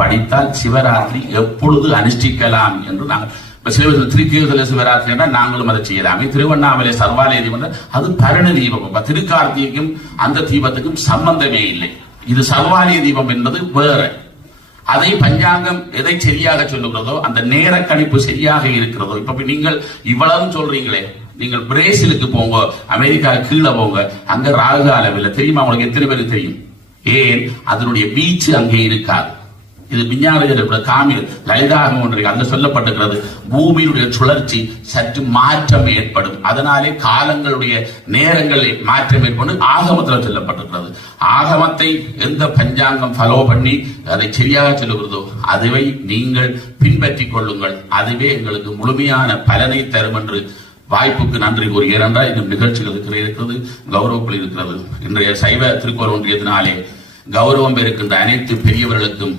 படித்தால் சிவராத்திரி எப்பொழுது அனுஷ்டிக்கலாம் என்று நாங்கள் திருக்கீர்த்தல சிவராத்திரி என்றால் நாங்களும் அதை செய்யலாமே. திருவண்ணாமலை சர்வாலய தீபம் அது பரண தீபம். திருக்கார்த்திகைக்கும் அந்த தீபத்துக்கும் சம்பந்தமே இல்லை. இது சர்வாலய தீபம் என்பது வேற. அதை பஞ்சாங்கம் எதை சரியாக சொல்லுகிறதோ அந்த நேர கணிப்பு சரியாக இருக்கிறதோ. இப்ப நீங்கள் இவ்வளவு சொல்றீங்களே, நீங்கள் பிரேசிலுக்கு போங்க, அமெரிக்கா கீழே போங்க, அங்க ராகு அளவில் தெரியுமா? உங்களுக்கு எத்தனை பேருக்கு தெரியும்? ஏன் அதனுடைய வீச்சு அங்கே இருக்காது. இது விஞ்ஞான காமி லலிதாகம் ஒன்று அங்க சொல்லப்பட்டிருக்கிறது. பூமியுடைய சுழற்சி சற்று மாற்றம் ஏற்படும், அதனாலே காலங்களுடைய நேரங்களில் மாற்றம் ஏற்படும் ஆகமத்தில் சொல்லப்பட்டிருக்கிறது. ஆகமத்தை எந்த பஞ்சாங்கம் ஃபாலோ பண்ணி அதை சரியாக சொல்லுகிறதோ அதுவை நீங்கள் பின்பற்றிக் கொள்ளுங்கள். அதுவே எங்களுக்கு முழுமையான பலனை தரும் என்று வாய்ப்புக்கு நன்றி கூறுகிறேன். ஏனென்றால் இந்த நிகழ்ச்சிகள் இருக்கிறது, கௌரவங்கள் இருக்கிறது. இன்றைய சைவ திருக்கோள் ஒன்றியத்தினாலே கௌரவம் இருக்கின்ற அனைத்து பெரியவர்களுக்கும்